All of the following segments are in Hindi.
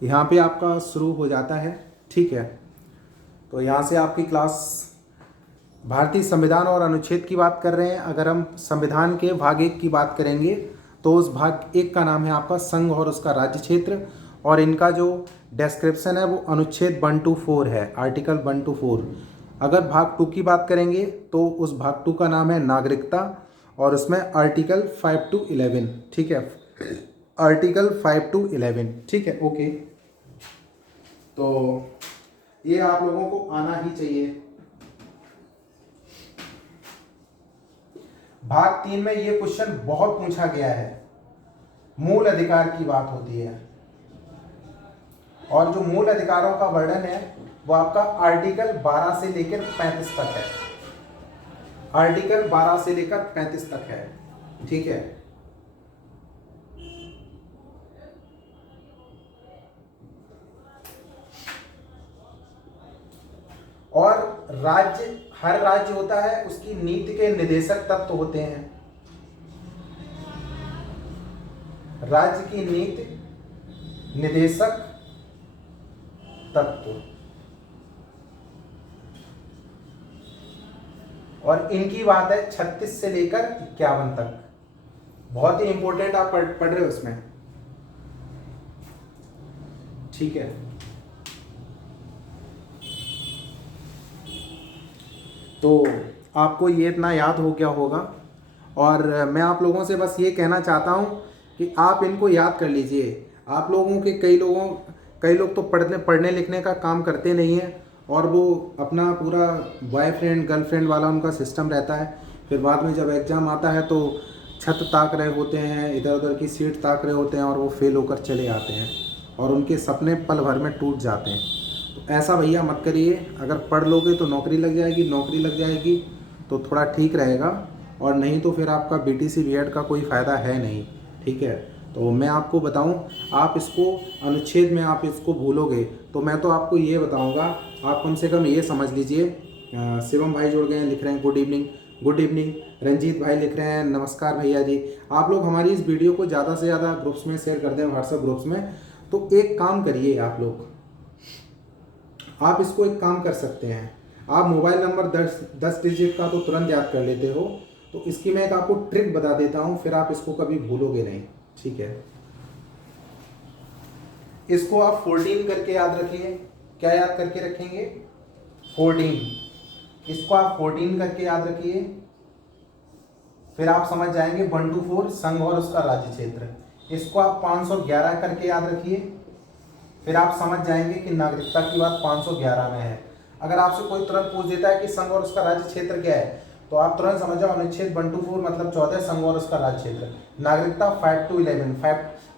यहाँ पे आपका शुरू हो जाता है। ठीक है, तो यहाँ से आपकी क्लास भारतीय संविधान और अनुच्छेद की बात कर रहे हैं। अगर हम संविधान के भाग 1 की बात करेंगे तो उस भाग 1 का नाम है आपका संघ और उसका राज्य क्षेत्र, और इनका जो डिस्क्रिप्शन है वो अनुच्छेद 1 to 4 है, आर्टिकल 1 to 4। अगर भाग 2 की बात करेंगे तो उस भाग 2 का नाम है नागरिकता, और उसमें आर्टिकल 5 to 11। ठीक है, आर्टिकल 5 to 11। ठीक है, ओके। तो ये आप लोगों को आना ही चाहिए। भाग 3 में ये क्वेश्चन बहुत पूछा गया है, मूल अधिकार की बात होती है, और जो मूल अधिकारों का वर्णन है वो आपका आर्टिकल 12 से लेकर 35 तक है। आर्टिकल 12 से लेकर 35 तक है। ठीक है, और राज्य, हर राज्य होता है उसकी नीति के निदेशक तत्व होते हैं। राज्य की नीति निदेशक तत्व, और इनकी बात है 36 से लेकर 51 तक। बहुत ही इंपॉर्टेंट, आप पढ़ रहे हो उसमें। ठीक है, तो आपको ये इतना याद हो गया होगा, और मैं आप लोगों से बस ये कहना चाहता हूँ कि आप इनको याद कर लीजिए। आप लोगों के कई लोग तो पढ़ने लिखने का काम करते नहीं हैं, और वो अपना पूरा बॉयफ्रेंड गर्लफ्रेंड वाला उनका सिस्टम रहता है। फिर बाद में जब एग्ज़ाम आता है तो छत ताक रहे होते हैं, इधर उधर की सीट ताक रहे होते हैं, और वो फेल होकर चले आते हैं, और उनके सपने पल भर में टूट जाते हैं। तो ऐसा भैया मत करिए। अगर पढ़ लोगे तो नौकरी लग जाएगी, नौकरी लग जाएगी तो थोड़ा ठीक रहेगा, और नहीं तो फिर आपका बीटीसी बीएड का कोई फ़ायदा है नहीं। ठीक है, तो मैं आपको बताऊं, आप इसको अनुच्छेद में आप इसको भूलोगे तो मैं तो आपको ये बताऊंगा, आप कम से कम ये समझ लीजिए। शिवम भाई जुड़ गए हैं, लिख रहे हैं good evening. Good evening. Ranjit भाई लिख रहे हैं नमस्कार भैया जी। आप लोग हमारी इस वीडियो को ज़्यादा से ज़्यादा ग्रुप्स में शेयर कर दें, व्हाट्सएप ग्रुप्स में। तो एक काम करिए आप लोग, आप इसको एक काम कर सकते हैं। आप मोबाइल नंबर 10 डिजिट का तो तुरंत याद कर लेते हो, तो इसकी मैं एक आपको ट्रिक बता देता हूँ, फिर आप इसको कभी भूलोगे नहीं। ठीक है, इसको आप 14 करके याद रखिए। क्या याद करके रखेंगे? 14। इसको आप 14 करके याद रखिए, फिर आप समझ जाएंगे 1 to 4 संघ और उसका राज्य क्षेत्र। इसको आप 511 करके याद रखिए, फिर आप समझ जाएंगे कि नागरिकता की बात 511 में है। अगर आपसे कोई तुरंत पूछ देता है कि संघ और उसका राज्य क्षेत्र क्या है, तो आप तुरंत समझ जाओ अनुच्छेद 1 to 4 मतलब 14, संघ और उसका राज्य क्षेत्र। नागरिकता 5 to 11,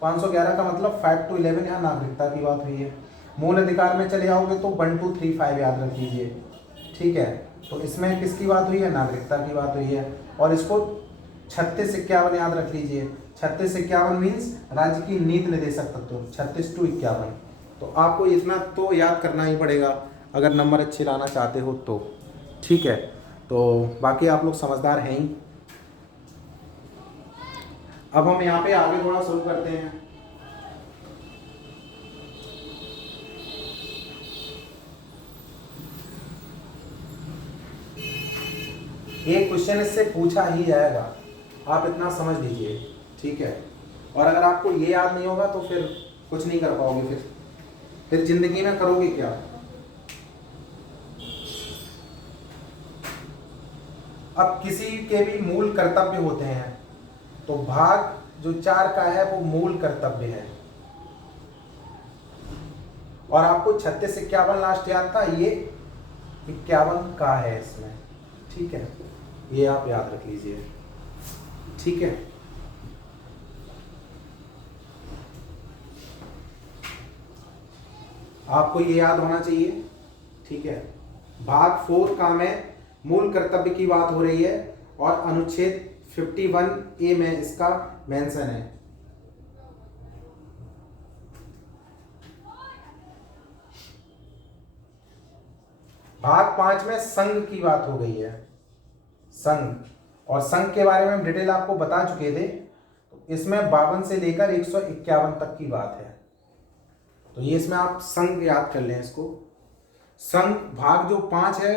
511 का मतलब 5 to 11 यहाँ नागरिकता की बात हुई है। मूल अधिकार में चले जाओगे तो 1 2 3 5 याद रख लीजिए। ठीक है, तो इसमें किसकी बात हुई है? नागरिकता की बात हुई है। और इसको 36 51 याद रख लीजिए। 36 51 मीन्स राज्य की नीति निदेशक तत्व, 36 to 51। तो आपको इतना तो याद करना ही पड़ेगा अगर नंबर अच्छे लाना चाहते हो तो। ठीक है, तो बाकी आप लोग समझदार हैं ही। अब हम यहाँ पे आगे थोड़ा शुरू करते हैं। एक क्वेश्चन इससे पूछा ही जाएगा, आप इतना समझ लीजिए। ठीक है, और अगर आपको ये याद नहीं होगा तो फिर कुछ नहीं कर पाओगे, फिर जिंदगी में करोगे क्या? अब किसी के भी मूल कर्तव्य होते हैं, तो भाग जो 4 का है वो मूल कर्तव्य है, और आपको 36 51 लास्ट याद था, ये 51 का है इसमें। ठीक है, ये आप याद रख लीजिए। ठीक है, आपको ये याद होना चाहिए। ठीक है, भाग 4 का में मूल कर्तव्य की बात हो रही है, और अनुच्छेद 51A में इसका मेंशन है। भाग 5 में संघ की बात हो गई है, संघ, और संघ के बारे में हम डिटेल आपको बता चुके थे। तो इसमें 52 से लेकर 151 तक की बात है। तो ये इसमें आप संघ याद कर लें इसको। संघ भाग जो 5 है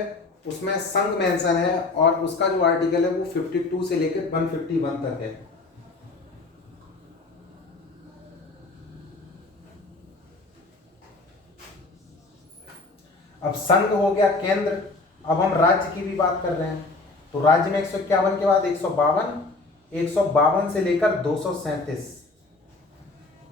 उसमें संघ मेंशन है और उसका जो आर्टिकल है वो 52 से लेकर 151 तक है। अब संघ हो गया केंद्र। अब हम राज्य की भी बात कर रहे हैं, तो राज्य में 151 के बाद 152 से लेकर 237,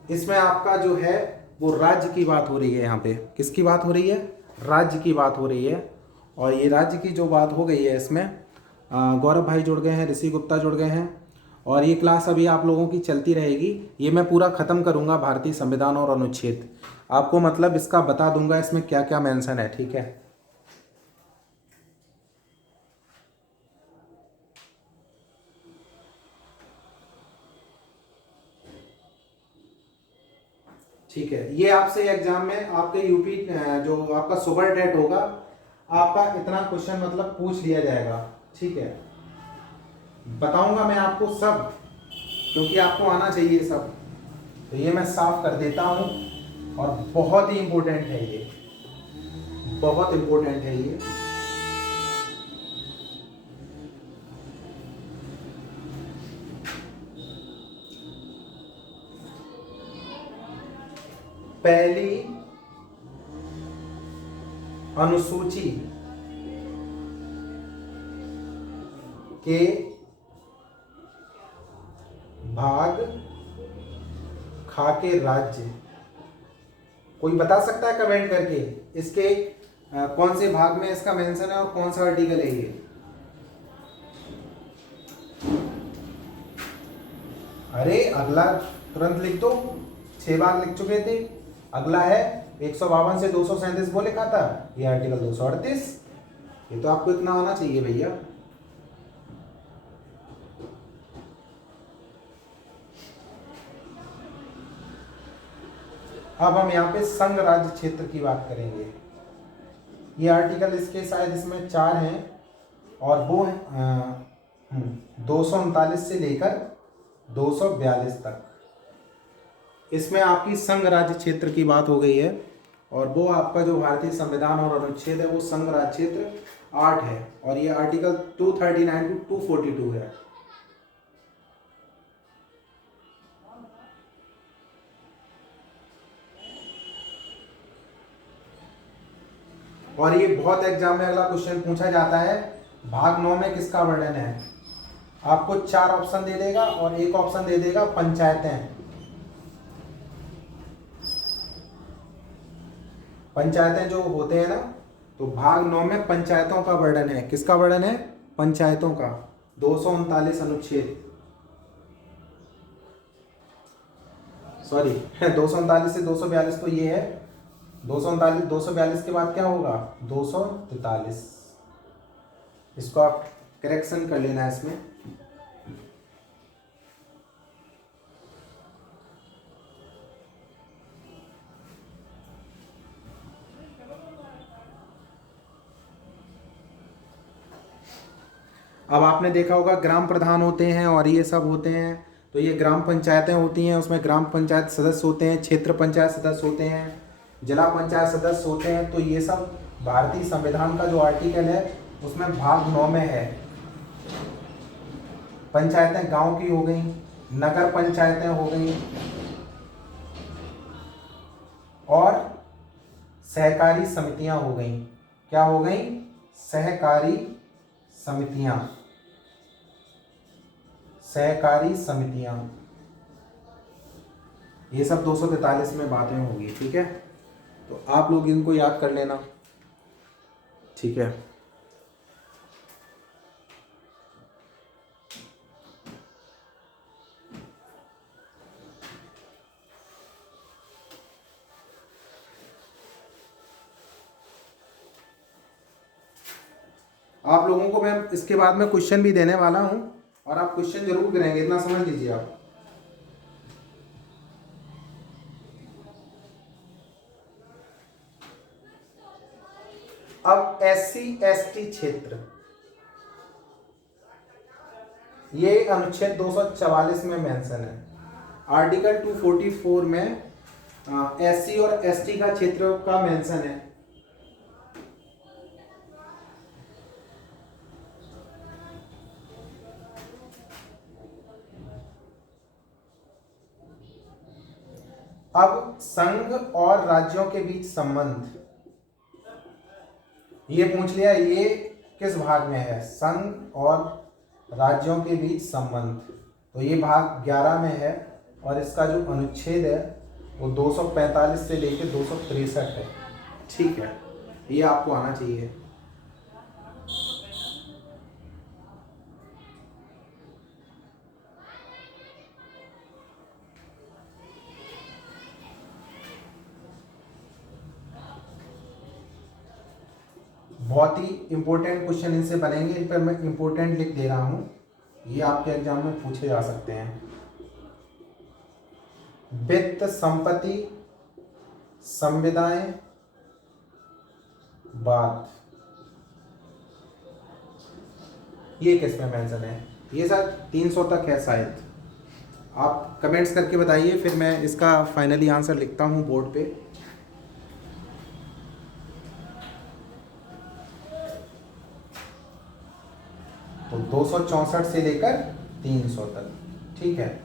इसमें आपका जो है वो राज्य की बात हो रही है। यहाँ पे किसकी बात हो रही है? राज्य की बात हो रही है। और ये राज्य की जो बात हो गई है इसमें गौरव भाई जुड़ गए हैं, ऋषि गुप्ता जुड़ गए हैं, और ये क्लास अभी आप लोगों की चलती रहेगी। ये मैं पूरा ख़त्म करूँगा भारतीय संविधान और अनुच्छेद, आपको मतलब इसका बता दूंगा इसमें क्या क्या मेंशन है, ठीक है। ठीक है, ये आपसे एग्जाम में आपके यूपी जो आपका सुपर टेट होगा, आपका इतना क्वेश्चन मतलब पूछ लिया जाएगा, ठीक है। बताऊंगा मैं आपको सब, क्योंकि आपको आना चाहिए सब। तो ये मैं साफ कर देता हूँ, और बहुत ही इंपॉर्टेंट है ये, बहुत इंपॉर्टेंट है ये। पहली अनुसूची के भाग खा के राज्य, कोई बता सकता है कमेंट करके इसके कौन से भाग में इसका मेंशन है और कौन सा आर्टिकल है ये? अरे अगला तुरंत लिख दो, 6 बार लिख चुके थे। अगला है 152 से 237 वो लिखा था, ये आर्टिकल 238। ये तो आपको इतना आना चाहिए भैया। अब हम यहाँ पे संघ राज्य क्षेत्र की बात करेंगे। ये आर्टिकल इसके शायद इसमें 4 हैं, और वो 239 से लेकर 242 तक, इसमें आपकी संघ राज्य क्षेत्र की बात हो गई है। और वो आपका जो भारतीय संविधान और अनुच्छेद है वो संघ राज्य क्षेत्र 8 है, और ये आर्टिकल 239 टू 242 है। और ये बहुत एग्जाम में अगला क्वेश्चन पूछा जाता है, भाग 9 में किसका वर्णन है? आपको 4 ऑप्शन दे देगा और एक ऑप्शन दे देगा पंचायतें। पंचायतें जो होते हैं ना, तो भाग 9 में पंचायतों का वर्णन है। किसका वर्णन है? पंचायतों का। 239 अनुच्छेद, सॉरी 239 से 242 तो ये है। 239 242 के बाद क्या होगा? 243। इसको आप करेक्शन कर लेना है इसमें। अब आपने देखा होगा ग्राम प्रधान होते हैं और ये सब होते हैं, तो ये ग्राम पंचायतें होती हैं, उसमें ग्राम पंचायत सदस्य होते हैं, क्षेत्र पंचायत सदस्य होते हैं, जिला पंचायत सदस्य होते हैं। तो ये सब भारतीय संविधान का जो आर्टिकल है उसमें भाग 9 में है। पंचायतें गांव की हो गई, नगर पंचायतें हो गई, और सहकारी समितियां हो गई। क्या हो गई? सहकारी समितियां, सहकारी समितियां। ये सब 243 में बातें होंगी, ठीक है। तो आप लोग इनको याद कर लेना, ठीक है। आप लोगों को मैं इसके बाद में क्वेश्चन भी देने वाला हूं, और आप क्वेश्चन जरूर करेंगे, इतना समझ लीजिए आप। अब SC ST क्षेत्र, ये अनुच्छेद 244 में मेंशन है। आर्टिकल 244 में SC और ST का क्षेत्र का मेंशन है। अब संघ और राज्यों के बीच संबंध, ये पूछ लिया, ये किस भाग में है? संघ और राज्यों के बीच संबंध, तो ये भाग 11 में है और इसका जो अनुच्छेद है वो 245 से लेकर 263 है। ठीक है, ये आपको आना चाहिए। बहुत ही इंपॉर्टेंट क्वेश्चन इनसे बनेंगे, इन पर मैं इंपॉर्टेंट लिख दे रहा हूँ, ये आपके एग्जाम में पूछे जा सकते हैं। वित्त, संपत्ति, संविदाएं, बात, ये किस में मेंशन है? ये सर 300 तक है शायद। आप कमेंट्स करके बताइए, फिर मैं इसका फाइनली आंसर लिखता हूँ बोर्ड पे। तो 264 से लेकर 300 तक। ठीक है,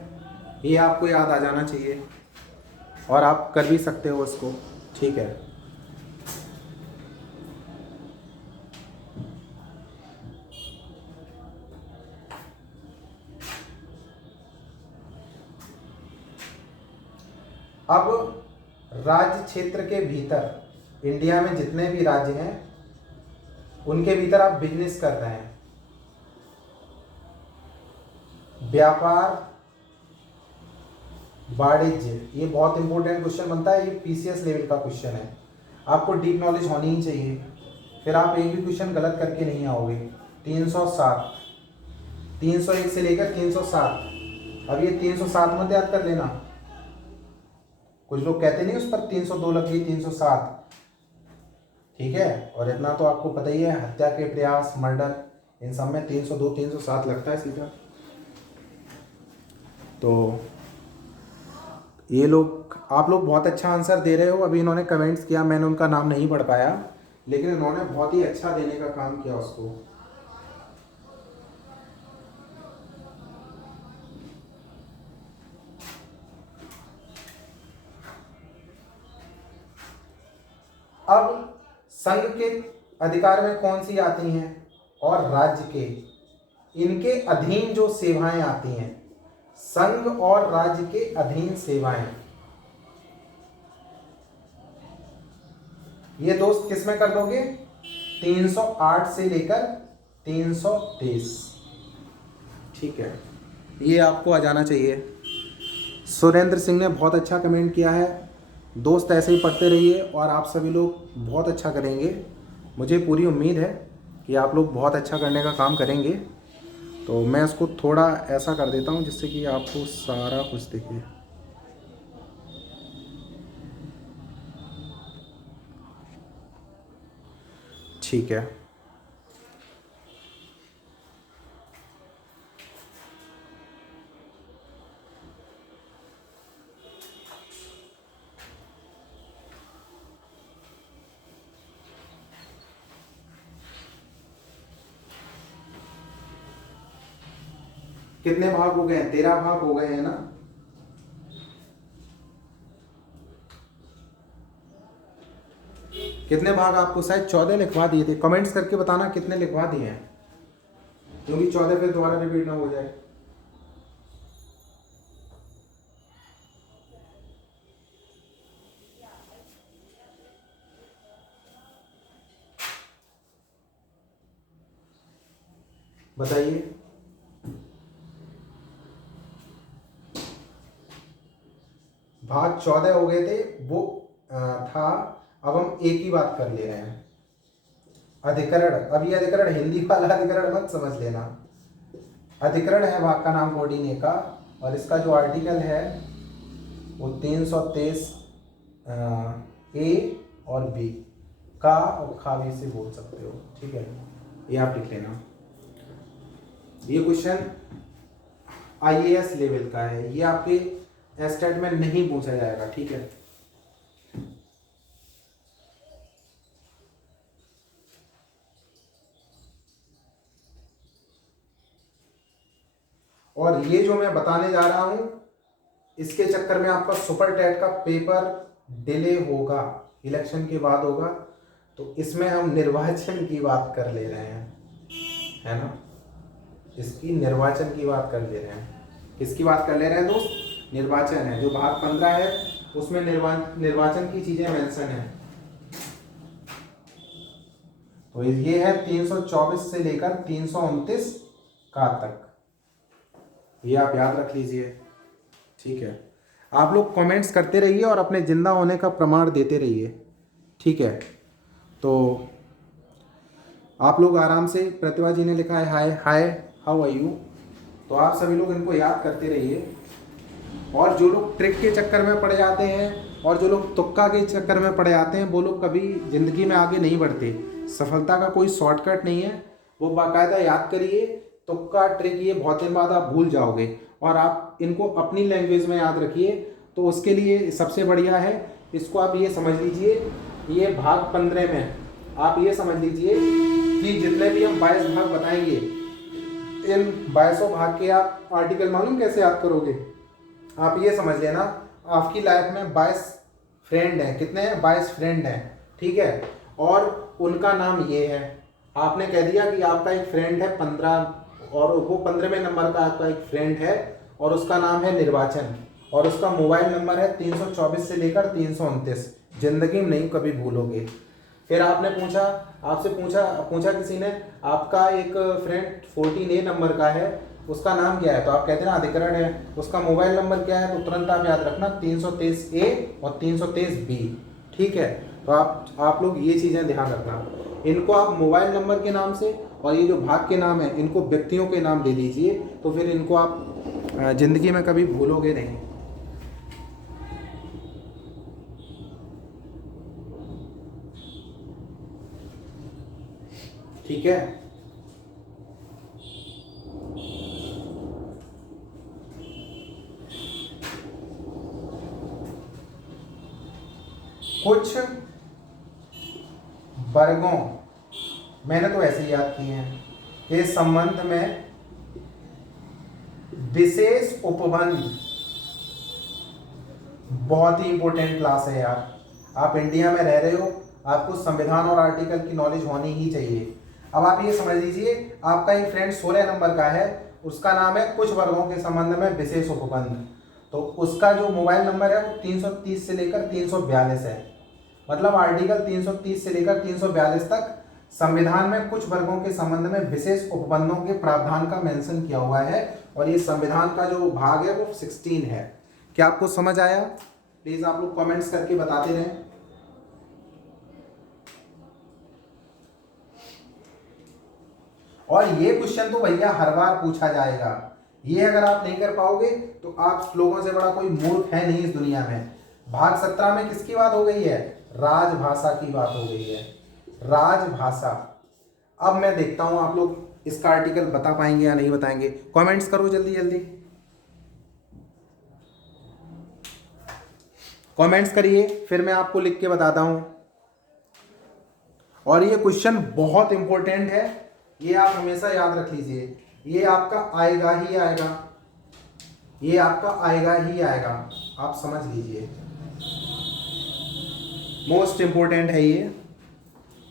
ये आपको याद आ जाना चाहिए और आप कर भी सकते हो इसको। ठीक है, अब राज्य क्षेत्र के भीतर, इंडिया में जितने भी राज्य हैं उनके भीतर आप बिजनेस कर रहे हैं, व्यापार, वाणिज्य, ये बहुत इंपॉर्टेंट क्वेश्चन बनता है, ये PCS लेवल का क्वेश्चन है, आपको डीप नॉलेज होनी ही चाहिए, फिर आप एक भी क्वेश्चन गलत करके नहीं आओगे। 307, 301 से लेकर 307, अब ये 307 मत याद कर लेना, कुछ लोग कहते नहीं उस पर 302 लग गई, 307। ठीक है, और इतना तो आपको पता ही है, हत्या के प्रयास, मर्डर, इन सब में 302 307 लगता है सीधा। तो ये लोग, आप लोग बहुत अच्छा आंसर दे रहे हो। अभी इन्होंने कमेंट्स किया, मैंने उनका नाम नहीं पढ़ पाया, लेकिन इन्होंने बहुत ही अच्छा देने का काम किया उसको। अब संघ के अधिकार में कौन सी आती हैं और राज्य के, इनके अधीन जो सेवाएं आती हैं, संघ और राज्य के अधीन सेवाएं, ये दोस्त किस में कर दोगे? 308 से लेकर 323। ठीक है, ये आपको आ जाना चाहिए। सुरेंद्र सिंह ने बहुत अच्छा कमेंट किया है। दोस्त ऐसे ही पढ़ते रहिए और आप सभी लोग बहुत अच्छा करेंगे, मुझे पूरी उम्मीद है कि आप लोग बहुत अच्छा करने का काम करेंगे। तो मैं इसको थोड़ा ऐसा कर देता हूँ जिससे कि आपको सारा कुछ दिखे। ठीक है, कितने भाग हो गए हैं? 13 भाग हो गए हैं ना। कितने भाग आपको शायद 14 लिखवा दिए थे, कमेंट्स करके बताना कितने लिखवा दिए हैं, क्योंकि 14 फिर दोबारा रिपीट ना हो जाए। बताइए। भाग 14 हो गए थे वो था। अब हम एक ही बात कर ले रहे हैं, अधिकरण। अब ये अधिकरण हिंदी वाला अधिकरण मत समझ लेना, अधिकरण है भाग का नाम कोर्डिने का, और इसका जो आर्टिकल है वो 323 ए और बी का और खा भी से बोल सकते हो। ठीक है, ये आप लिख लेना। ये क्वेश्चन IAS लेवल का है, ये आपके स्टेट में नहीं पूछा जाएगा। ठीक है, और ये जो मैं बताने जा रहा हूँ, इसके चक्कर में आपका सुपर टेट का पेपर डिले होगा, इलेक्शन के बाद होगा। तो इसमें हम निर्वाचन की बात कर ले रहे हैं, है ना, इसकी निर्वाचन की बात कर ले रहे हैं। किसकी बात कर ले रहे हैं दोस्त? निर्वाचन है। जो भाग 15 है उसमें निर्वाचन की चीजें मेंशन है। तो ये है 324 से लेकर 329 का तक, ये आप याद रख लीजिए। ठीक है, आप लोग कमेंट्स करते रहिए और अपने जिंदा होने का प्रमाण देते रहिए। ठीक है, तो आप लोग आराम से, प्रतिभा जी ने लिखा है हाय हाय हाउ आर यू, तो आप सभी लोग इनको याद करते रहिए। और जो लोग ट्रिक के चक्कर में पड़ जाते हैं और जो लोग तुक्का के चक्कर में पड़ जाते हैं, वो लोग कभी ज़िंदगी में आगे नहीं बढ़ते। सफलता का कोई शॉर्टकट नहीं है, वो बाकायदा याद करिए। तुक्का, ट्रिक, ये बहुत दिन बाद आप भूल जाओगे और आप इनको अपनी लैंग्वेज में याद रखिए। तो उसके लिए सबसे बढ़िया है, इसको आप ये समझ लीजिए, ये भाग 15 में आप ये समझ लीजिए कि जितने भी हम 22 भाग बताएंगे, इन 22 भाग के आप आर्टिकल मालूम कैसे याद करोगे? आप ये समझ लेना, आपकी लाइफ में 22 फ्रेंड हैं। कितने हैं? 22 फ्रेंड हैं। ठीक है, और उनका नाम ये है। आपने कह दिया कि आपका एक फ्रेंड है 15, और वो 15वें नंबर का आपका एक फ्रेंड है और उसका नाम है निर्वाचन, और उसका मोबाइल नंबर है 324 से लेकर 329। जिंदगी में नहीं कभी भूलोगे। फिर आपने पूछा, आपसे पूछा किसी ने, आपका एक फ्रेंड 14A नंबर का है, उसका नाम क्या है? तो आप कहते हैं ना अधिकरण है। उसका मोबाइल नंबर क्या है? तो तुरंत आप याद रखना 323A और 323B। ठीक है, तो आप लोग ये चीज़ें ध्यान रखना। इनको आप मोबाइल नंबर के नाम से और ये जो भाग के नाम है इनको व्यक्तियों के नाम दे दीजिए, तो फिर इनको आप ज़िंदगी में कभी भूलोगे नहीं। ठीक है, कुछ वर्गों, मैंने तो ऐसे ही याद किए हैं, के संबंध में विशेष उपबंध। बहुत ही इंपॉर्टेंट क्लास है यार। आप इंडिया में रह रहे हो, आपको संविधान और आर्टिकल की नॉलेज होनी ही चाहिए। अब आप ये समझ लीजिए, आपका एक फ्रेंड 16 नंबर का है, उसका नाम है कुछ वर्गों के संबंध में विशेष उपबंध। तो उसका जो मोबाइल नंबर है वो 330 से लेकर 342 है। मतलब आर्टिकल 330 से लेकर 342 तक संविधान में कुछ वर्गों के संबंध में विशेष उपबंधों के प्रावधान का मेंशन किया हुआ है, और ये संविधान का जो भाग है वो 16 है। क्या आपको समझ आया? प्लीज आप लोग कमेंट्स करके बताते रहें। और ये क्वेश्चन तो भैया हर बार पूछा जाएगा, ये अगर आप नहीं कर पाओगे तो आप लोगों से बड़ा कोई मूर्ख है नहीं इस दुनिया में। भाग 17 में किसकी बात हो गई है? राजभाषा की बात हो गई है, राजभाषा। अब मैं देखता हूं आप लोग इसका आर्टिकल बता पाएंगे या नहीं बताएंगे। कमेंट्स करो जल्दी जल्दी, कमेंट्स करिए, फिर मैं आपको लिख के बताता हूं। और ये क्वेश्चन बहुत इंपॉर्टेंट है, ये आप हमेशा याद रख लीजिए। ये आपका आएगा ही आएगा, ये आपका आएगा ही आएगा, आप समझ लीजिए। मोस्ट इंपॉर्टेंट है ये,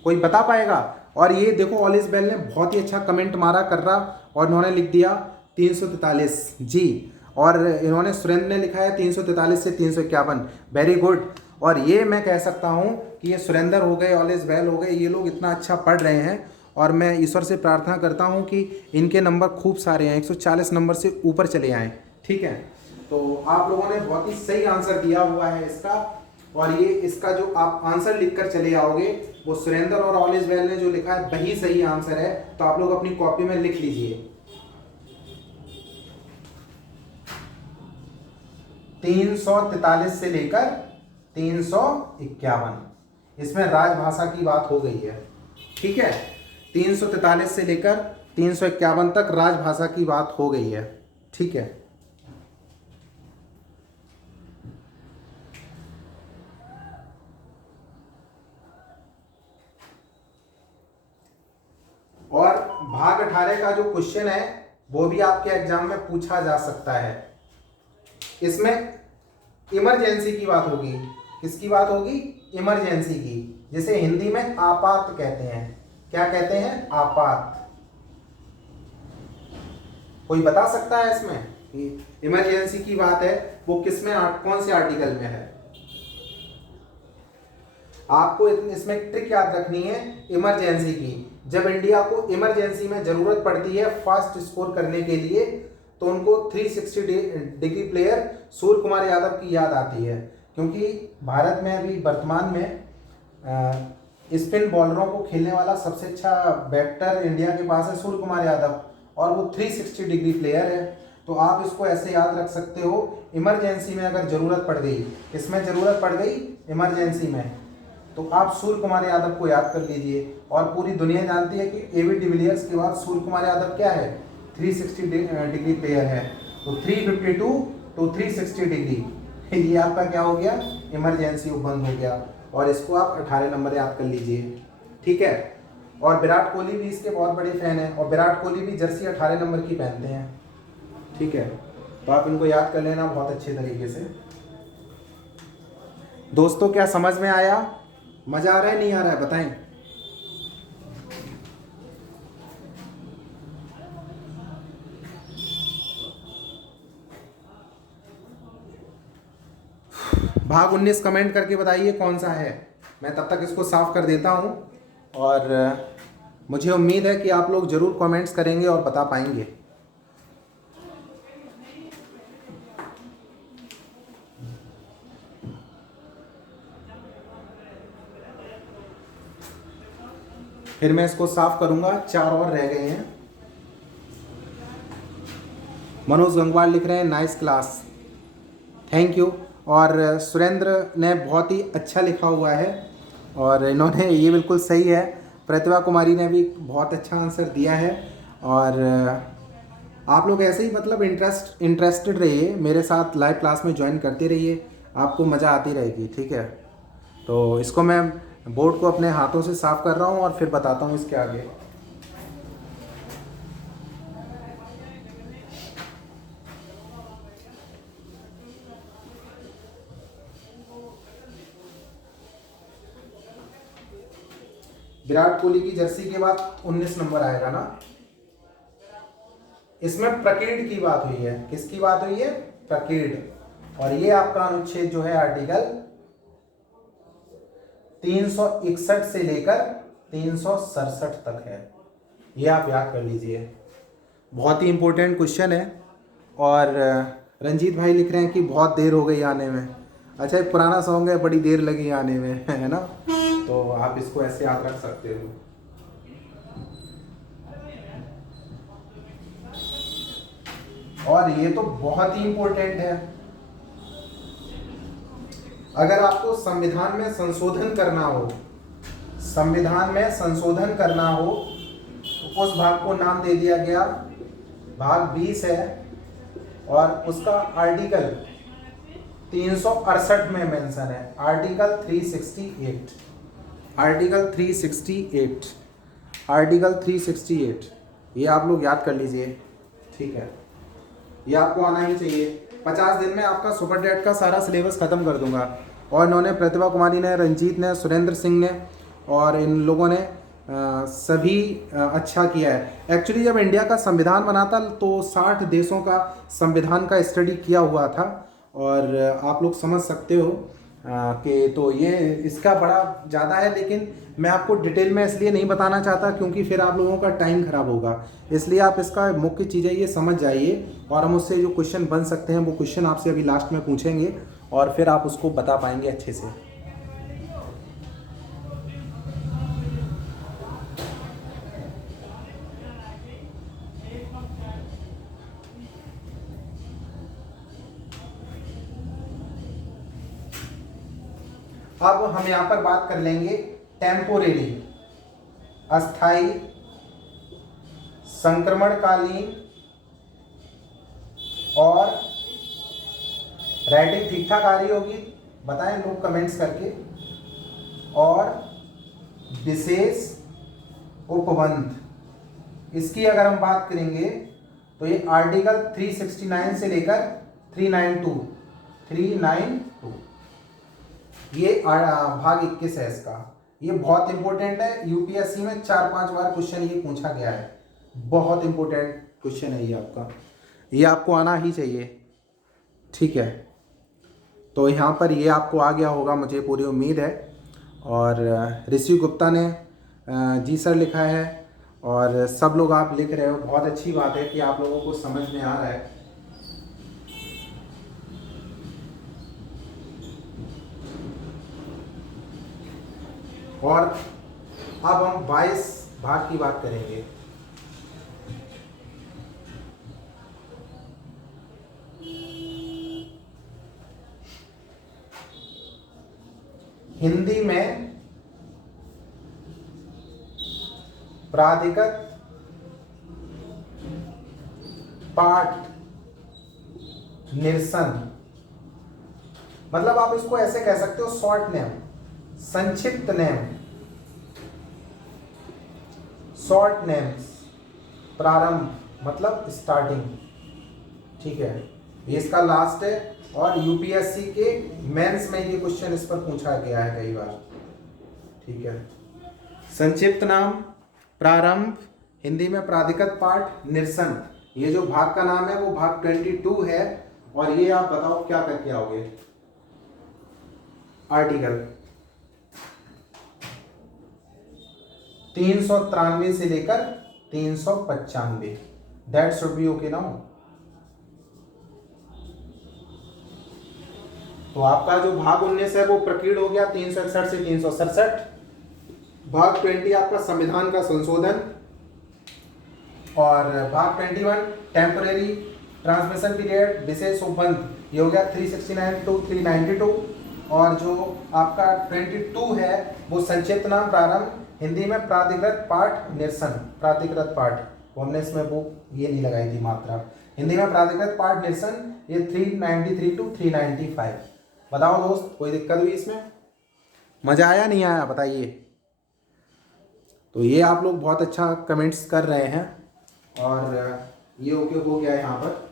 कोई बता पाएगा? और ये देखो, ऑल इज वेल ने बहुत ही अच्छा कमेंट मारा कर रहा, और इन्होंने लिख दिया 343 जी, और इन्होंने सुरेंद्र ने लिखा है 343 से 351। Very good. और ये मैं कह सकता हूँ कि ये सुरेंद्र हो गए, ऑल इज वेल हो गए, ये लोग इतना अच्छा पढ़ रहे हैं, और मैं ईश्वर से प्रार्थना करता हूँ कि इनके नंबर खूब सारे हैं, 140 नंबर से ऊपर चले आएँ। ठीक है, तो आप लोगों ने बहुत ही सही आंसर दिया हुआ है इसका, और ये इसका जो आप आंसर लिखकर चले आओगे, वो सुरेंद्र और ऑल इज वेल ने जो लिखा है वही सही आंसर है। तो आप लोग अपनी कॉपी में लिख लीजिए 343 से लेकर 351, इसमें राजभाषा की बात हो गई है। ठीक है, 343 से लेकर 351 तक राजभाषा की बात हो गई है। ठीक है, और भाग 18 का जो क्वेश्चन है वो भी आपके एग्जाम में पूछा जा सकता है। इसमें इमरजेंसी की बात होगी। किसकी बात होगी? इमरजेंसी की, जिसे हिंदी में आपात कहते हैं। क्या कहते हैं? आपात। कोई बता सकता है इसमें कि इमरजेंसी की बात है वो किसमें, कौन से आर्टिकल में है? आपको इसमें ट्रिक याद रखनी है इमरजेंसी की। जब इंडिया को इमरजेंसी में जरूरत पड़ती है फास्ट स्कोर करने के लिए, तो उनको 360 डिग्री प्लेयर सूर्य कुमार यादव की याद आती है। क्योंकि भारत में अभी वर्तमान में स्पिन बॉलरों को खेलने वाला सबसे अच्छा बैटर इंडिया के पास है सूर्य कुमार यादव, और वो 360 डिग्री प्लेयर है। तो आप इसको ऐसे याद रख सकते हो, इमरजेंसी में अगर ज़रूरत पड़ गई, किसमें ज़रूरत पड़ गई? इमरजेंसी में, तो आप सूर्य कुमार यादव को याद कर लीजिए। और पूरी दुनिया जानती है कि एबी डिविलियर्स के बाद सूर्य कुमार यादव क्या है? 360 डिग्री प्लेयर है। तो 352 टू 360 डिग्री ये आपका क्या हो गया? इमरजेंसी उपबंध हो गया। और इसको आप 18 नंबर याद कर लीजिए, ठीक है। और विराट कोहली भी इसके बहुत बड़े फैन हैं, और विराट कोहली भी जर्सी 18 नंबर की पहनते हैं, ठीक है। तो आप इनको याद कर लेना बहुत अच्छे तरीके से। दोस्तों क्या समझ में आया? मजा आ रहा है नहीं आ रहा है बताएं। भाग 19 कमेंट करके बताइए कौन सा है। मैं तब तक इसको साफ कर देता हूं, और मुझे उम्मीद है कि आप लोग जरूर कमेंट्स करेंगे और बता पाएंगे। फिर मैं इसको साफ करूंगा, 4 और रह गए हैं। मनोज गंगवार लिख रहे हैं नाइस क्लास, थैंक यू। और सुरेंद्र ने बहुत ही अच्छा लिखा हुआ है, और इन्होंने ये बिल्कुल सही है। प्रतिभा कुमारी ने भी बहुत अच्छा आंसर दिया है। और आप लोग ऐसे ही मतलब इंटरेस्टेड रहिए, मेरे साथ लाइव क्लास में ज्वाइन करते रहिए, आपको मज़ा आती रहेगी, ठीक है। तो इसको मैं बोर्ड को अपने हाथों से साफ कर रहा हूँ और फिर बताता हूँ इसके आगे। विराट कोहली की जर्सी के बाद 19 नंबर आएगा ना। इसमें प्रकीर्ड की बात हुई है। किसकी बात हुई है? प्रकीर्ड। और ये आपका अनुच्छेद जो है आर्टिकल 361 से लेकर 367 तक है। ये आप याद कर लीजिए, बहुत ही इंपॉर्टेंट क्वेश्चन है। और रंजीत भाई लिख रहे हैं कि बहुत देर हो गई आने में। अच्छा, एक पुराना सॉन्ग है, बड़ी देर लगी आने में, है ना। तो आप इसको ऐसे याद रख सकते हो। और ये तो बहुत ही इंपॉर्टेंट है। अगर आपको संविधान में संशोधन करना हो, संविधान में संशोधन करना हो, तो उस भाग को नाम दे दिया गया भाग 20 है, और उसका आर्टिकल 368 में मेंशन है। आर्टिकल 368, आर्टिकल 368, आर्टिकल 368, ये आप लोग याद कर लीजिए, ठीक है। ये आपको आना ही चाहिए। 50 दिन में आपका सुपर डेट का सारा सिलेबस ख़त्म कर दूंगा। और इन्होंने, प्रतिभा कुमारी ने, रंजीत ने, सुरेंद्र सिंह ने, और इन लोगों ने सभी अच्छा किया है। एक्चुअली जब इंडिया का संविधान बना था तो 60 देशों का संविधान का स्टडी किया हुआ था, और आप लोग समझ सकते हो कि तो ये इसका बड़ा ज़्यादा है। लेकिन मैं आपको डिटेल में इसलिए नहीं बताना चाहता क्योंकि फिर आप लोगों का टाइम ख़राब होगा। इसलिए आप इसका मुख्य चीज़ें ये समझ जाइए, और हम उससे जो क्वेश्चन बन सकते हैं वो क्वेश्चन आपसे अभी लास्ट में पूछेंगे, और फिर आप उसको बता पाएंगे अच्छे से। अब हम यहाँ पर बात कर लेंगे टेम्पोरेरी, अस्थाई, संक्रमणकालीन, और राइटिंग ठीक ठाक आ रही होगी, बताएं लोग कमेंट्स करके, और विशेष उपबंध। इसकी अगर हम बात करेंगे तो ये आर्टिकल 369 से लेकर 392 ये भाग 21 है इसका। ये बहुत इंपॉर्टेंट है, यूपीएससी में 4-5 बार क्वेश्चन ये पूछा गया है, बहुत इंपॉर्टेंट क्वेश्चन है ये आपका, ये आपको आना ही चाहिए। ठीक है, तो यहाँ पर ये आपको आ गया होगा, मुझे पूरी उम्मीद है। और ऋषि गुप्ता ने जी सर लिखा है, और सब लोग आप लिख रहे हो, बहुत अच्छी बात है कि आप लोगों को समझ में आ रहा है। और अब हम 22 भाग की बात करेंगे। हिंदी में प्राधिकृत पाठ निरसन, मतलब आप इसको ऐसे कह सकते हो, शॉर्ट नेम, संक्षिप्त नेम, शॉर्ट नेम्स, प्रारंभ मतलब स्टार्टिंग। ठीक है, ये इसका लास्ट है, और यूपीएससी के मेंस में ये क्वेश्चन इस पर पूछा गया है कई बार। ठीक है, संक्षिप्त नाम, प्रारंभ, हिंदी में प्राधिकृत पाठ निरसन, ये जो भाग का नाम है वो भाग 22 है। और ये आप बताओ क्या करके आओगे। आर्टिकल 393 से लेकर 395, that should be okay now. तो आपका जो भाग 19 है वो प्रकीर्ण हो गया 361 से 367। भाग 20 आपका संविधान का संशोधन, और भाग 21 टेम्परेरी ट्रांसमिशन पीरियड, विशेष उपबंध, ये हो गया 369 टू 392। और जो आपका 22 है वो संक्षिप्त नाम, प्रारंभ, हिंदी में प्राधिकृत पाठ निरसन, प्राधिकृत पाठ, वो हमने इसमें वो ये नहीं लगाई थी मात्रा, हिंदी में प्राधिकृत पाठ निरसन, ये 393 टू 395। बताओ दोस्त, कोई दिक्कत हुई इसमें? मजा आया नहीं आया बताइए। तो ये आप लोग बहुत अच्छा कमेंट्स कर रहे हैं, और ये ओके हो गया यहाँ पर।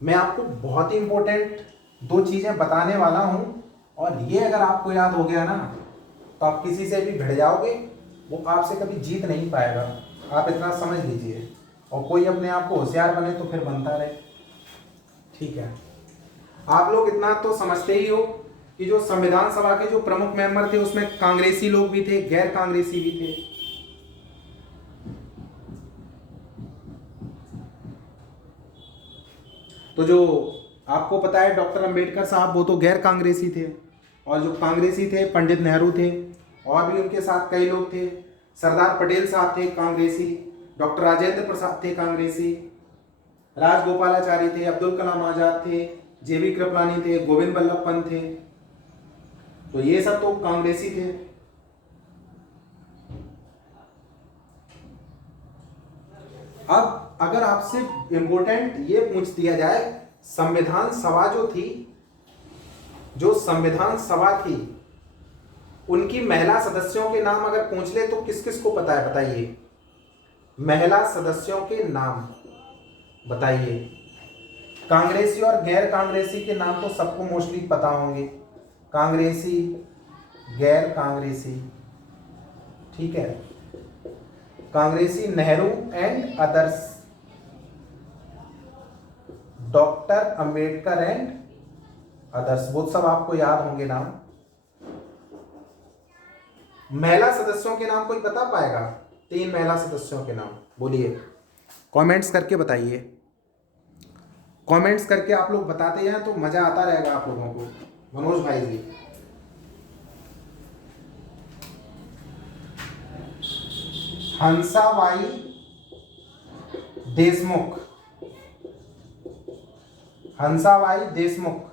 मैं आपको बहुत ही इंपॉर्टेंट 2 चीजें बताने वाला हूं, और ये अगर आपको याद हो गया ना तो आप किसी से भी भिड़ जाओगे, वो आपसे कभी जीत नहीं पाएगा, आप इतना समझ लीजिए। और कोई अपने आप को होशियार बने तो फिर बनता रहे। ठीक है, आप लोग इतना तो समझते ही हो कि जो संविधान सभा के जो प्रमुख मेंबर थे उसमें कांग्रेसी लोग भी थे, गैर कांग्रेसी भी थे। तो जो आपको पता है डॉक्टर अंबेडकर साहब, वो तो गैर कांग्रेसी थे, और जो कांग्रेसी थे पंडित नेहरू थे, और भी उनके साथ कई लोग थे। सरदार पटेल साहब थे कांग्रेसी, डॉक्टर राजेंद्र प्रसाद थे कांग्रेसी, राजगोपालाचारी थे, अब्दुल कलाम आजाद थे, जेबी कृपलानी थे, गोविंद बल्लभ पंत थे। तो ये सब तो कांग्रेसी थे। अब अगर आपसे इंपॉर्टेंट ये पूछ दिया जाए, संविधान सभा जो थी, जो संविधान सभा थी, उनकी महिला सदस्यों के नाम अगर पूछ ले तो किस किस को पता है बताइए? महिला सदस्यों के नाम बताइए। कांग्रेसी और गैर कांग्रेसी के नाम तो सबको मोस्टली पता होंगे, कांग्रेसी, गैर कांग्रेसी। ठीक है, कांग्रेसी Nehru and others, doctor Ambedkar and others, वो सब आपको याद होंगे नाम। महिला सदस्यों के नाम कोई बता पाएगा? 3 महिला सदस्यों के नाम बोलिए, कमेंट्स करके बताइए। कमेंट्स करके आप लोग बताते हैं तो मजा आता रहेगा आप लोगों को। मनोज भाई जी, हंसाबाई देशमुख, हंसाबाई देशमुख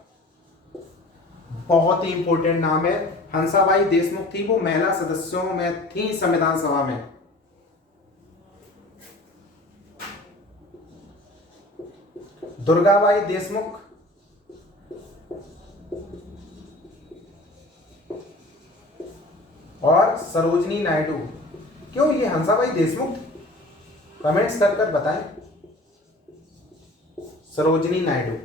बहुत ही इंपॉर्टेंट नाम है। हंसाबाई देशमुख थी, वो महिला सदस्यों में थी संविधान सभा में। दुर्गाबाई देशमुख सरोजनी नायडू। क्यों ये हंसाबाई देशमुख? कमेंट्स कर कर बताएं। सरोजनी नायडू।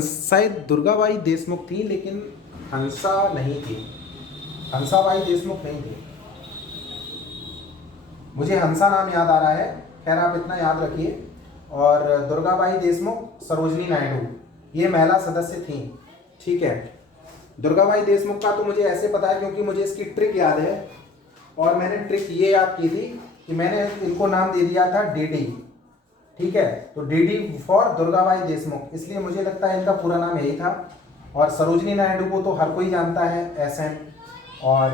शायद दुर्गाबाई देशमुख थी, लेकिन हंसा नहीं थी, हंसाबाई देशमुख नहीं थी। मुझे हंसा नाम याद आ रहा है, खैर आप इतना याद रखिए। और दुर्गाबाई देशमुख, सरोजनी नायडू ये महिला सदस्य थी, ठीक है। दुर्गाबाई देशमुख का तो मुझे ऐसे पता है क्योंकि मुझे इसकी ट्रिक याद है, और मैंने ट्रिक ये याद की थी कि मैंने इनको नाम दे दिया था डीडी, ठीक है। तो डीडी फॉर दुर्गाबाई देशमुख, इसलिए मुझे लगता है इनका पूरा नाम यही था। और सरोजनी नायडू को तो हर कोई जानता है, एसएन। और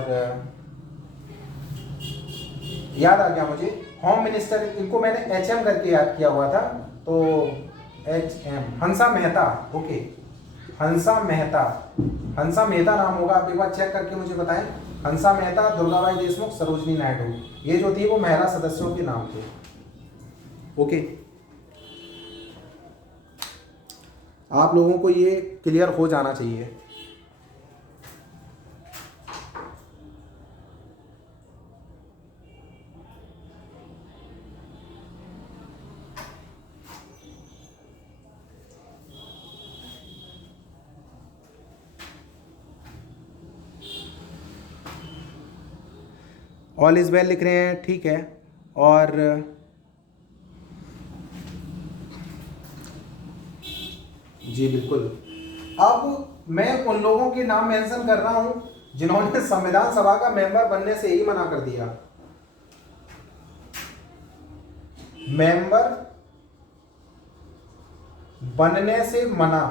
याद आ गया मुझे, होम मिनिस्टर, इनको मैंने एचएम करके याद किया हुआ था, तो एचएम, हंसा मेहता, ओके, हंसा मेहता, हंसा मेहता नाम होगा। आप एक बार चेक करके मुझे बताएं। हंसा मेहता, दुर्गाबाई देशमुख, सरोजनी नायडू, ये जो थी वो महिला सदस्यों के नाम थे, ओके। आप लोगों को ये क्लियर हो जाना चाहिए। ऑल इज वेल लिख रहे हैं, ठीक है। और जी बिल्कुल, अब मैं उन लोगों के नाम मेंशन कर रहा हूं जिन्होंने संविधान सभा का मेंबर बनने से ही मना कर दिया। मेंबर बनने से मना।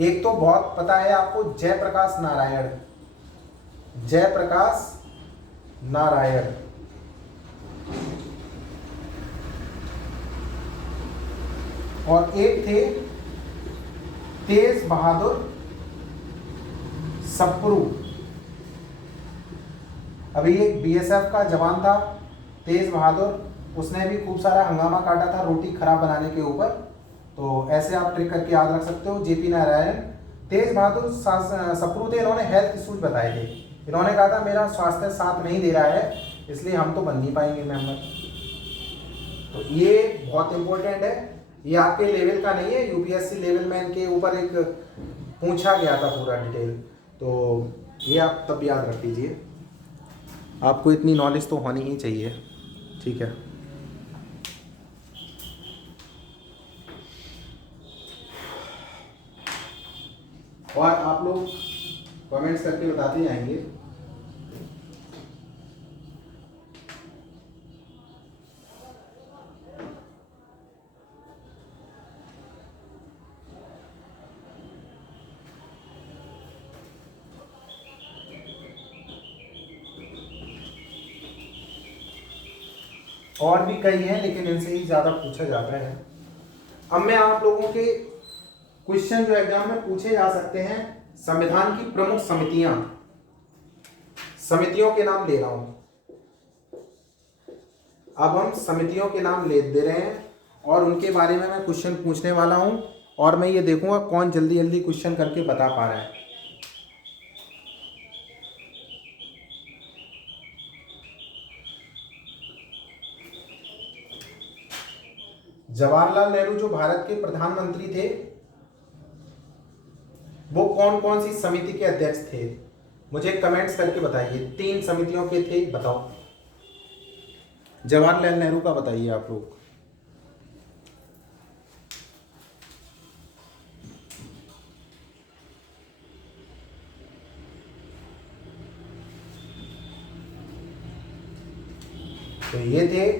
एक तो बहुत पता है आपको, जयप्रकाश नारायण, जयप्रकाश नारायण। और एक थे तेज बहादुर सप्रू। अभी एक बीएसएफ का जवान था तेज बहादुर, उसने भी खूब सारा हंगामा काटा था रोटी खराब बनाने के ऊपर। तो ऐसे आप ट्रिक करके याद रख सकते हो। जेपी नारायण, तेज बहादुर सप्रू थे, इन्होंने हेल्थ इश्यूज बताए थे। इन्होंने कहा था मेरा स्वास्थ्य साथ नहीं दे रहा है, इसलिए हम तो बन नहीं पाएंगे मेंबर। तो ये बहुत इंपॉर्टेंट है, ये आपके लेवल का नहीं है, यूपीएससी लेवल में इनके ऊपर एक पूछा गया था पूरा डिटेल, तो ये आप तब याद रख लीजिए। आपको इतनी नॉलेज तो होनी ही चाहिए, ठीक है। और आप लोग कमेंट्स करके बताते जाएंगे। और भी कई हैं, लेकिन इनसे ही ज़्यादा पूछा जाता है। अब मैं आप लोगों के क्वेश्चन जो एग्जाम में पूछे जा सकते हैं, संविधान की प्रमुख समितियां, समितियों के नाम ले रहा हूं। अब हम समितियों के नाम दे रहे हैं और उनके बारे में मैं क्वेश्चन पूछने वाला हूं, और मैं ये देखूंगा कौन जल्दी जल्दी क्वेश्चन करके बता पा रहा है। जवाहरलाल नेहरू जो भारत के प्रधानमंत्री थे, वो कौन कौन सी समिति के अध्यक्ष थे? मुझे कमेंट्स करके बताइए। 3 समितियों के थे, बताओ। जवाहरलाल नेहरू का बताइए आप लोग। तो ये थे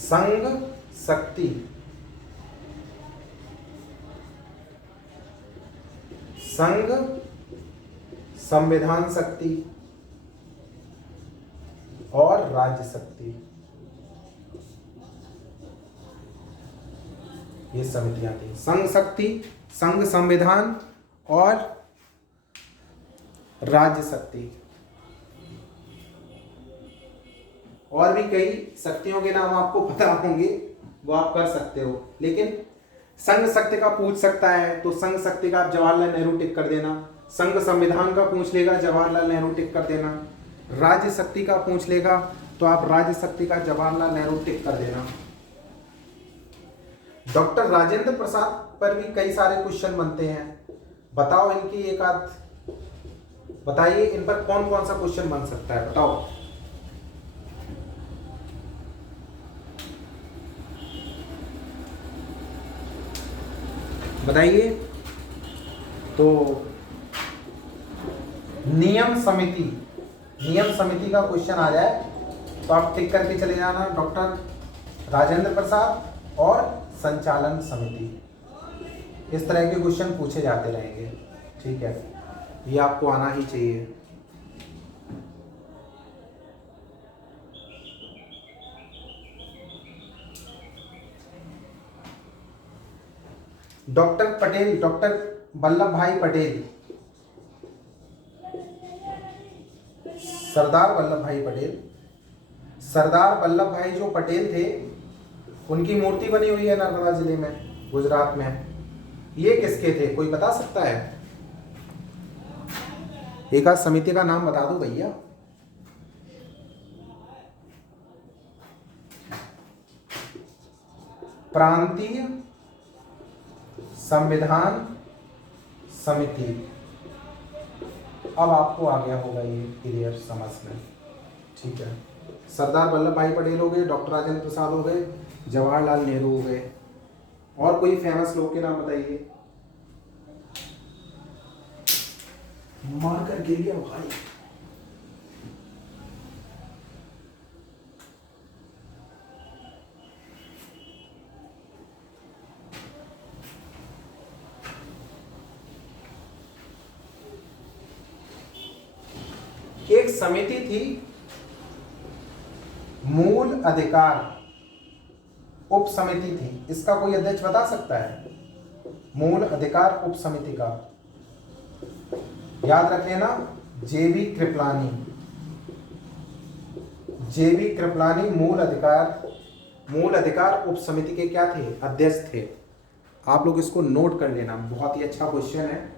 संघ शक्ति, संघ संविधान शक्ति और राज्य शक्ति, ये समितियां थी। संघ शक्ति, संघ संविधान और राज्य शक्ति। और भी कई शक्तियों के नाम आपको पता होंगे, वो आप कर सकते हो। लेकिन संघ शक्ति का पूछ सकता है तो संघ शक्ति का आप जवाहरलाल नेहरू टिक कर देना। संघ संविधान का पूछ लेगा, जवाहरलाल नेहरू टिक कर देना। राज्य शक्ति का पूछ लेगा तो आप राज्य शक्ति का जवाहरलाल नेहरू टिक कर देना। डॉक्टर राजेंद्र प्रसाद पर भी कई सारे क्वेश्चन बनते हैं, बताओ इनकी एक आध बताइए, इन पर कौन कौन सा क्वेश्चन बन सकता है, बताओ। बताइए। तो नियम समिति का क्वेश्चन आ जाए तो आप टिक करके चले जाना, डॉक्टर राजेंद्र प्रसाद और संचालन समिति। इस तरह के क्वेश्चन पूछे जाते रहेंगे, ठीक है, ये आपको आना ही चाहिए। डॉक्टर वल्लभ भाई पटेल, सरदार वल्लभ भाई जो पटेल थे, उनकी मूर्ति बनी हुई है नर्मदा जिले में, गुजरात में। ये किसके थे, कोई बता सकता है? एक आध समिति का नाम बता दो भैया। प्रांतीय संविधान समिति। अब आपको आ गया होगा ये क्लियर समझ में, ठीक है। सरदार वल्लभ भाई पटेल हो गए, डॉक्टर राजेंद्र प्रसाद हो गए, जवाहरलाल नेहरू हो गए। और कोई फेमस लोग के नाम बताइए। मारकर गिर गया भाई। एक समिति थी मूल अधिकार उप समिति थी, इसका कोई अध्यक्ष बता सकता है? मूल अधिकार उप समिति का याद रख लेना, जेबी कृपलानी मूल अधिकार उप समिति के क्या थे? अध्यक्ष थे। आप लोग इसको नोट कर लेना, बहुत ही अच्छा क्वेश्चन है।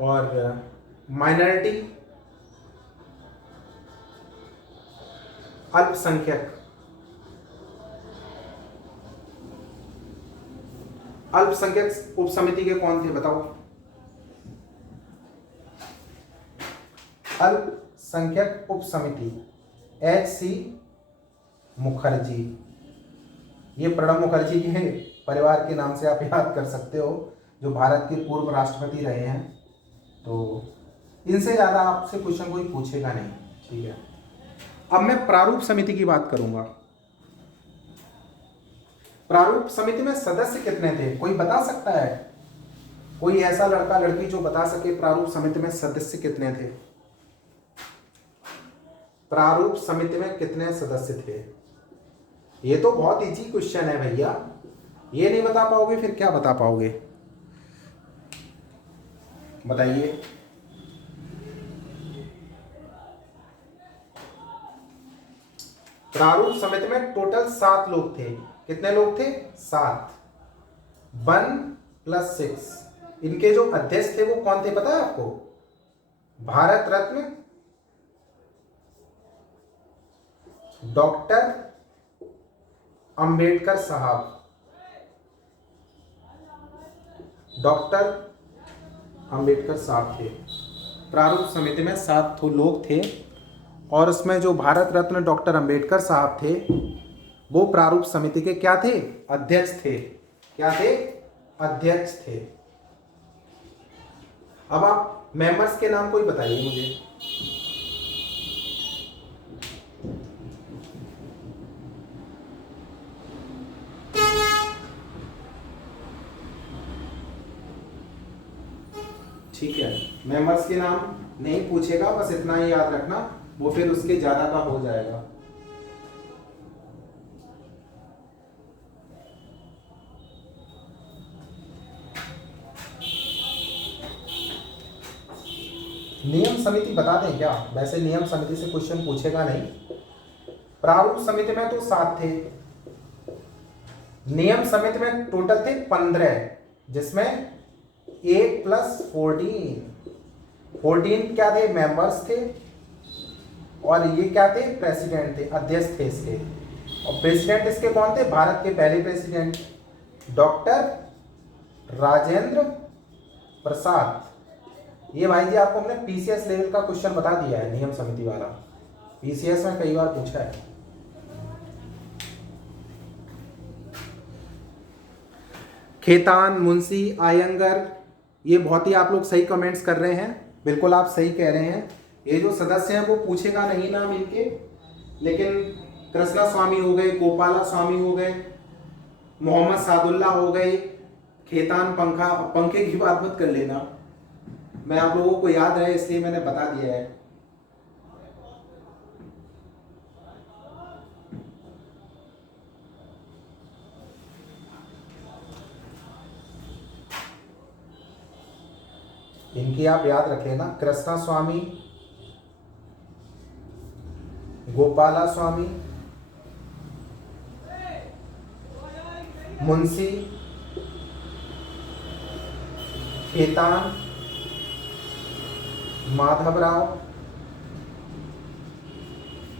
और माइनॉरिटी अल्पसंख्यक उप समिति के कौन थे बताओ? अल्पसंख्यक उप समिति H.C. मुखर्जी। ये प्रणब मुखर्जी के परिवार के नाम से आप याद कर सकते हो, जो भारत के पूर्व राष्ट्रपति रहे हैं। तो इनसे ज्यादा आपसे क्वेश्चन कोई पूछेगा नहीं, ठीक है। अब मैं प्रारूप समिति की बात करूंगा। प्रारूप समिति में सदस्य कितने थे, कोई बता सकता है? कोई ऐसा लड़का लड़की जो बता सके प्रारूप समिति में सदस्य कितने थे? प्रारूप समिति में कितने सदस्य थे? ये तो बहुत इजी क्वेश्चन है भैया, ये नहीं बता पाओगे फिर क्या बता पाओगे, बताइए। प्रारूप समिति में टोटल 7 लोग थे। कितने लोग थे? 7। 1+6। इनके जो अध्यक्ष थे वो कौन थे पता है आपको? भारत रत्न डॉक्टर अंबेडकर साहब। डॉक्टर अंबेडकर साहब थे। प्रारूप समिति में 7 लोग थे और उसमें जो भारत रत्न डॉक्टर अंबेडकर साहब थे वो प्रारूप समिति के क्या थे? अध्यक्ष थे। क्या थे? अध्यक्ष थे। अब आप मेंबर्स के नाम कोई बताइए मुझे। ठीक है, मेंबर्स के नाम नहीं पूछेगा, बस इतना ही याद रखना, वो फिर उसके ज्यादा का हो जाएगा। नियम समिति बता दें क्या? वैसे नियम समिति से क्वेश्चन पूछेगा नहीं। प्रारूप समिति में तो 7 थे, नियम समिति में टोटल थे 15, जिसमें 8 + 14 क्या थे? मेंबर्स थे। और ये क्या थे? प्रेसिडेंट थे, अध्यक्ष थे इसके। और प्रेसिडेंट इसके कौन थे? भारत के पहले प्रेसिडेंट डॉक्टर राजेंद्र प्रसाद। ये भाई जी आपको हमने पीसीएस लेवल का क्वेश्चन बता दिया है, नियम समिति वाला। पीसीएस में कई बार पूछा है। खेतान, मुंशी, आयंगर, ये बहुत ही आप लोग सही कमेंट्स कर रहे हैं, बिल्कुल आप सही कह रहे हैं। ये जो सदस्य हैं वो पूछेगा नहीं नाम इनके, लेकिन कृष्णा स्वामी हो गए, गोपाला स्वामी हो गए, मोहम्मद सादुल्ला हो गए, खेतान पंखे की बात मत कर लेना, मैं आप लोगों को याद रहे इसलिए मैंने बता दिया है। इनकी आप याद रख लेना, कृष्णा स्वामी, गोपाला स्वामी, मुंशी, खेतान, माधवराव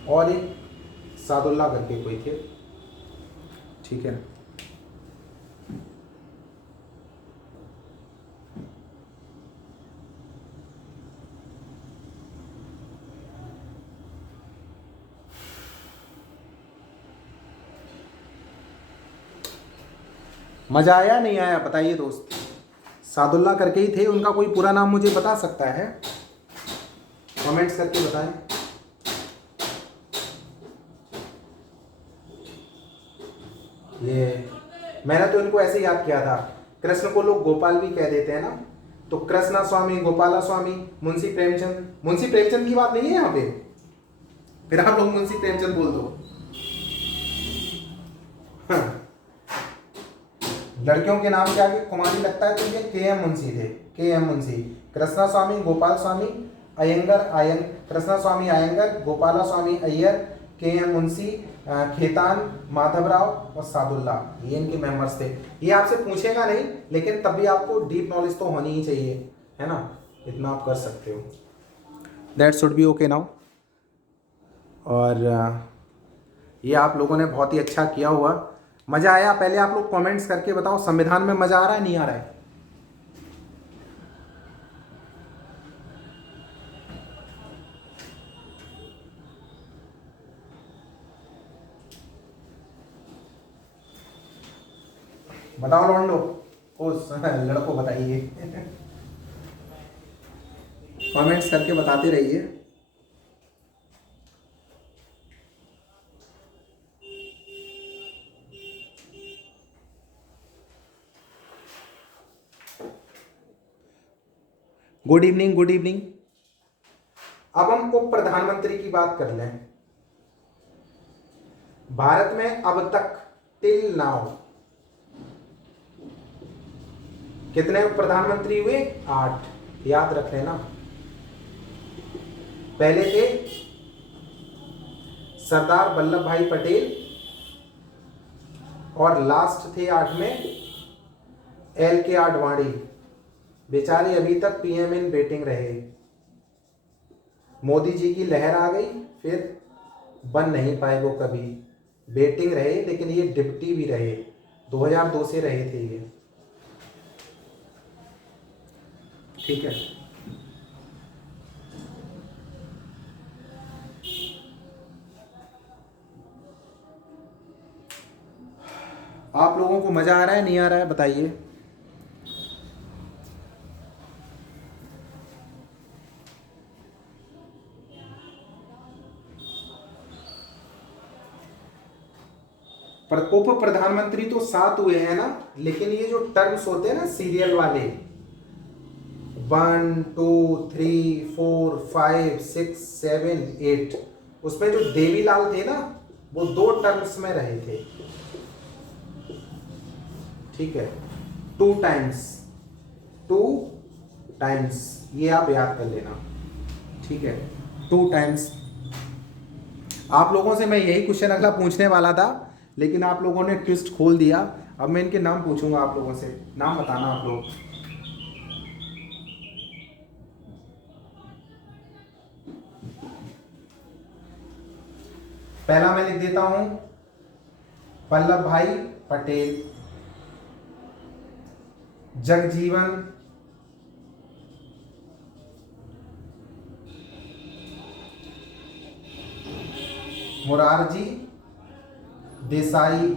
और एक सादुल्ला करके कोई थे, ठीक है। मजा आया नहीं आया बताइए दोस्त? सादुल्ला करके ही थे, उनका कोई पूरा नाम मुझे बता सकता है? कमेंट्स करके बताएं। ये मैंने तो इनको ऐसे याद किया था, कृष्ण को लोग गोपाल भी कह देते हैं ना, तो कृष्णा स्वामी, गोपाला स्वामी, मुंशी प्रेमचंद की बात नहीं है यहाँ पे, फिर आप लोग मुंशी प्रेमचंद बोल दो। लड़कियों के नाम के आगे कुमारी लगता है तो ये के.एम. मुंशी थे, के.एम. मुंशी। कृष्णा स्वामी, गोपाल स्वामी, कृष्णा स्वामी अयंगर, गोपाला स्वामी अय्यर, के.एम. मुंशी, खेतान, माधवराव और सादुल्ला, ये इनके मेंबर्स थे। ये आपसे पूछेगा नहीं, लेकिन तब भी आपको डीप नॉलेज तो होनी ही चाहिए, है ना, इतना आप कर सकते हो। That should be okay now. और ये आप लोगों ने बहुत ही अच्छा किया हुआ, मज़ा आया? पहले आप लोग कमेंट्स करके बताओ, संविधान में मज़ा आ रहा है नहीं आ रहा है? बताओ लौंडो, उस लड़को बताइए। कमेंट्स करके बताते रहिए। Good evening, good evening. अब हम उप प्रधानमंत्री की बात कर लें। भारत में अब तक टिल नाउ कितने उप प्रधानमंत्री हुए? 8, याद रख लेना। पहले थे सरदार वल्लभ भाई पटेल और लास्ट थे 8 में LK आडवाणी, बेचारे अभी तक PM इन वेटिंग रहे। मोदी जी की लहर आ गई, फिर बन नहीं पाए वो कभी, वेटिंग रहे, लेकिन ये डिप्टी भी रहे, 2002 से रहे थे ये, ठीक है। आप लोगों को मजा आ रहा है नहीं आ रहा है बताइए? पर उप प्रधानमंत्री तो 7 हुए हैं ना, लेकिन ये जो टर्म्स होते हैं ना सीरियल वाले, 1 2 3 4 5 6 7 8, उसमें जो देवीलाल थे ना वो 2 टर्म्स में रहे थे, ठीक है, 2 टाइम्स, ये आप याद कर लेना। ठीक है, 2 टाइम्स। आप लोगों से मैं यही क्वेश्चन अगला पूछने वाला था, लेकिन आप लोगों ने ट्विस्ट खोल दिया। अब मैं इनके नाम पूछूंगा आप लोगों से, नाम बताना आप लोग। पहला मैं लिख देता हूं वल्लभ भाई पटेल, जगजीवन, मुरारजी देसाई,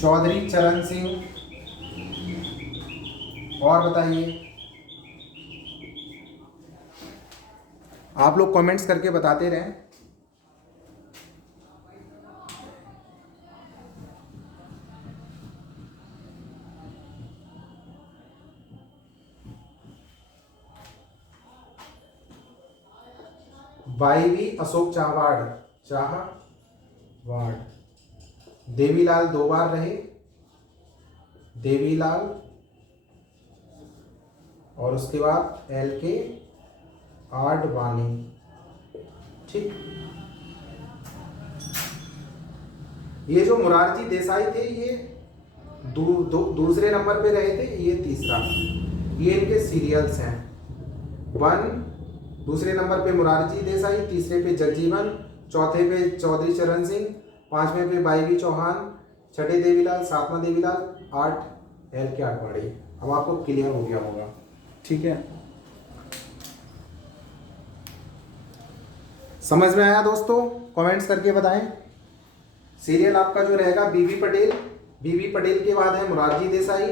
चौधरी चरण सिंह, और बताइए। आप लोग कमेंट्स करके बताते रहें। वाईवी अशोक चाहवाड़, देवीलाल 2 बार रहे, देवीलाल, और उसके बाद LK आडवाणी। ठीक, ये जो मुरारजी देसाई थे ये दूसरे नंबर पे रहे थे, ये तीसरा। ये इनके सीरियल्स हैं। 1 दूसरे नंबर पे मुरारजी देसाई, तीसरे पे जगजीवन, चौथे पे चौधरी चरण सिंह, 5वें पे वाईवी चौहान, 6ठे देवीलाल, 7वां देवीलाल, 8 LK आडवाणी। अब आपको क्लियर हो गया होगा। ठीक है, समझ में आया दोस्तों? कमेंट्स करके बताएं। सीरियल आपका जो रहेगा बीबी पटेल, बीबी पटेल के बाद है मुरारजी देसाई,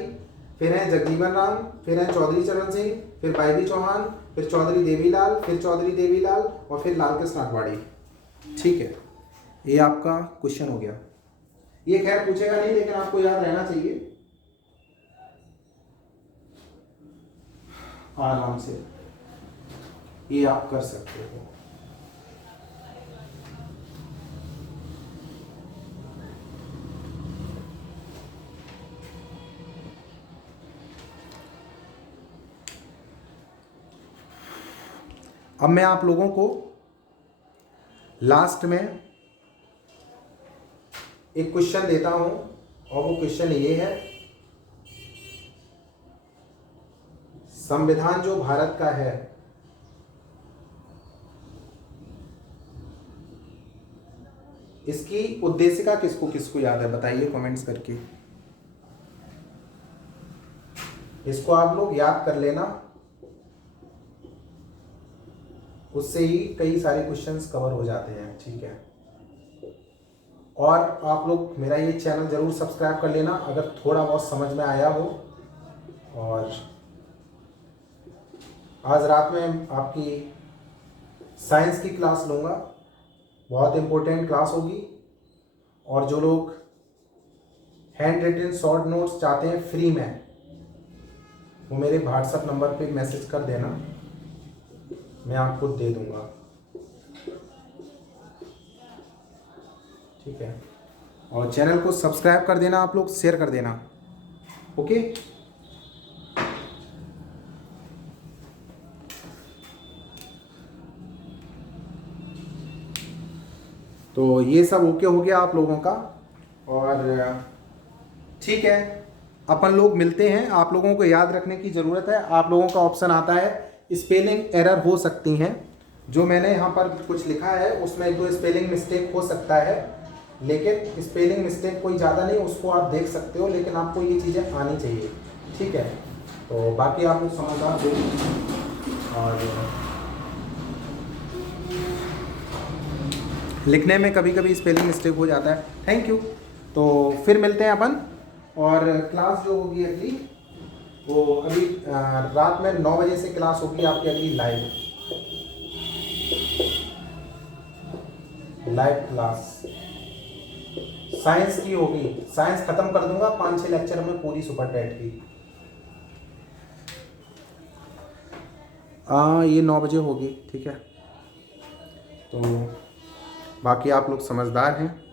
फिर है जगजीवन राम, फिर है चौधरी चरण सिंह, फिर वाईवी चौहान, फिर चौधरी देवीलाल, फिर चौधरी देवीलाल, और फिर लाल कृष्ण आडवाणी। ठीक है, ये आपका क्वेश्चन हो गया। ये खैर पूछेगा नहीं, लेकिन आपको याद रहना चाहिए आराम से, ये आप कर सकते हो। अब मैं आप लोगों को लास्ट में एक क्वेश्चन देता हूं, और वो क्वेश्चन ये है, संविधान जो भारत का है, इसकी उद्देशिका किसको किसको याद है? बताइए कमेंट्स करके। इसको आप लोग याद कर लेना, उससे ही कई सारे क्वेश्चंस कवर हो जाते हैं। ठीक है, और आप लोग मेरा ये चैनल ज़रूर सब्सक्राइब कर लेना अगर थोड़ा बहुत समझ में आया हो। और आज रात में आपकी साइंस की क्लास लूँगा, बहुत इम्पोर्टेंट क्लास होगी। और जो लोग हैंड रिटन शॉर्ट नोट्स चाहते हैं फ्री में, वो मेरे व्हाट्सएप नंबर पे मैसेज कर देना, मैं आपको दे दूंगा। ठीक है, और चैनल को सब्सक्राइब कर देना आप लोग, शेयर कर देना। ओके, तो ये सब ओके हो गया आप लोगों का। और ठीक है, अपन लोग मिलते हैं। आप लोगों को याद रखने की ज़रूरत है, आप लोगों का ऑप्शन आता है स्पेलिंग एरर हो सकती हैं। जो मैंने यहाँ पर कुछ लिखा है उसमें 1-2 स्पेलिंग मिस्टेक हो सकता है, लेकिन स्पेलिंग मिस्टेक कोई ज़्यादा नहीं, उसको आप देख सकते हो, लेकिन आपको ये चीज़ें आनी चाहिए। ठीक है, तो बाकी आप लोग समझदार हो, और लिखने में कभी कभी स्पेलिंग मिस्टेक हो जाता है। Thank you. तो फिर मिलते हैं अपन, और क्लास जो होगी अगली, वो अभी रात में 9 बजे से क्लास होगी आपकी अगली लाइव क्लास साइंस की होगी। साइंस खत्म कर दूंगा 5-6 लेक्चर में पूरी सुपर टेट की। ये 9 बजे होगी। ठीक है, तो बाकी आप लोग समझदार हैं।